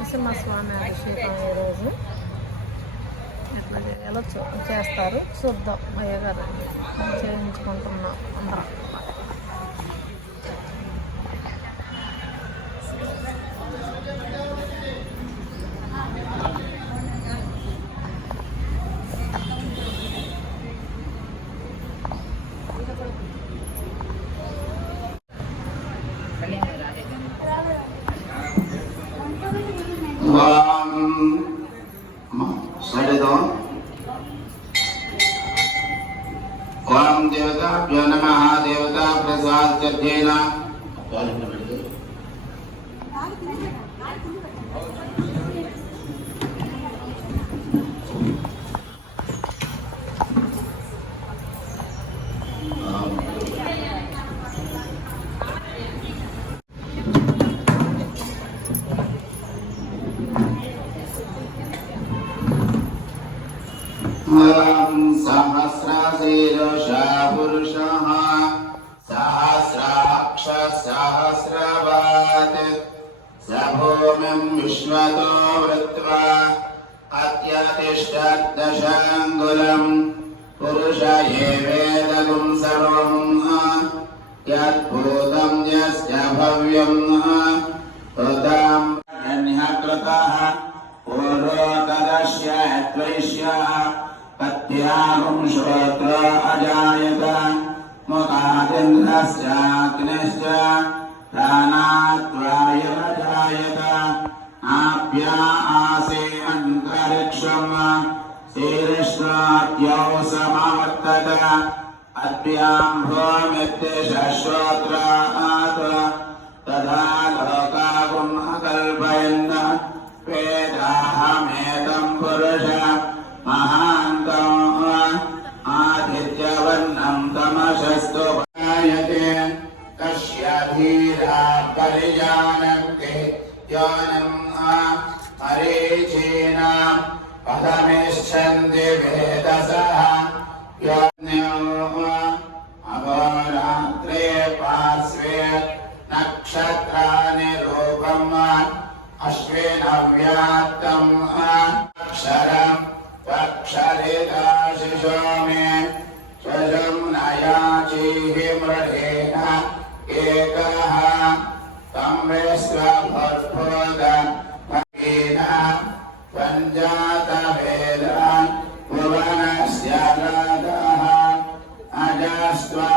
నరసింహస్వామి అభిషేకం ఈరోజు ఎట్లా ఎలా చేస్తారు. చూద్దాం అయ్యగారు. చేయించుకుంటున్నాం అందరం. వాం ఓం దేవతాభ్యో నమ దేవతా ప్రసాద్యేన सहस्रवात् स भूमिं विश्वतो वृत्वा अत्यतिष्ठद्दशाङ्गुलम् पुरुष एवेदगुं सर्वम् यद्भूतं यस्य भव्यम् कृतां कृतः पूर्वोत्तरस्य द्वैष्यः पत्यागुं श्रोत्र अजायत। मुखादिन्द्रस्याग्निश्च। प्राणात्रायतरायत आप्या आसे अन्तरिक्षम्। शीर्ष्णात्यौ समावर्तत। अद्याम्भोमित्येष श्रोत्रा परिजानन्ति ज्ञानम् मरीचीनां पदमिच्छन्ति वेदसः अहोरात्रे पार्श्वे नक्षत्राणि रूपम् अश्विनव्यात्तम् अक्षरम् त्वक्षरिताशिशो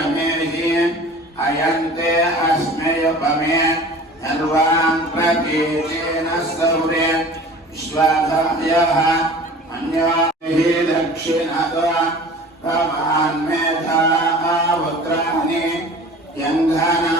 ध्येयायमेहि अयन्ते अस्मयुपमे सर्वान् प्रकीर्तेन सौरे विश्वाधायः अन्याभिः दक्षिणतो भवान् मेधावक्राणि यङ्घनावभूरि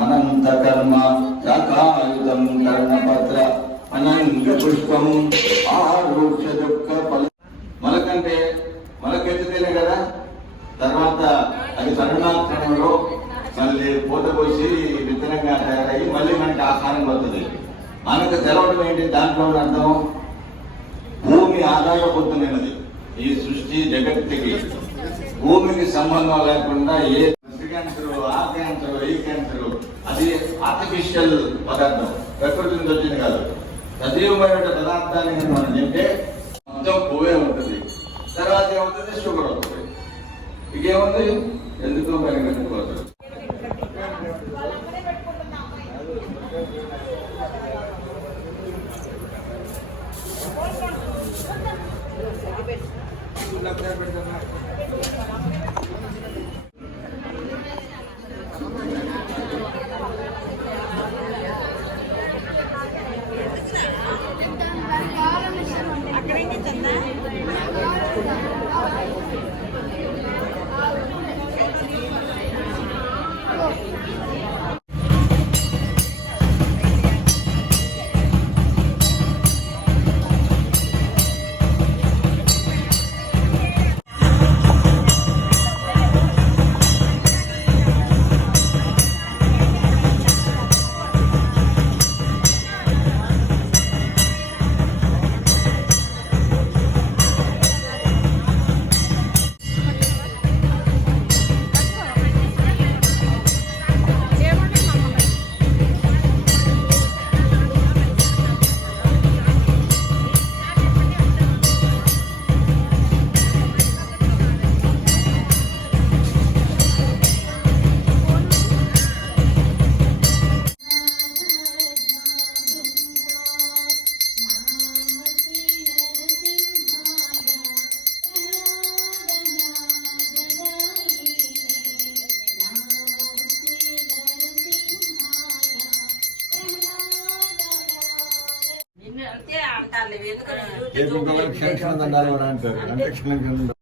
అనంత కర్మ శాఖాయుధం అనంత పుష్పము ఆరుక్ష దుఃఖ ఫల మొలకంటే కదా? తర్వాత అది కరుణాకరణంలో మళ్ళీ పూత పోసి విత్తనంగా తయారయ్యి మళ్ళీ మనకి ఆహారం వస్తుంది. మనకు తెలవడం ఏంటి? దాంట్లో అర్థం భూమి ఆదాయపోతున్నది ఈ సృష్టి జగత్తుకి. భూమికి సంబంధం లేకుండా ఏ ఆర్టిఫిషియల్ పదార్థం. ప్రకృతి నుంచి వచ్చింది కాదు. సజీవమైన పదార్థాన్ని మనం తింటే మొత్తం పువ్వే ఉంటుంది. తర్వాత ఏమవుతుంది షుగర్ అవుతుంది ఇంకేముంది? ఎందుకో పని కట్టుకోవచ్చు నిన్ను అంతే ఎందుకంటే క్షణ క్షణ అంటారు. అంటే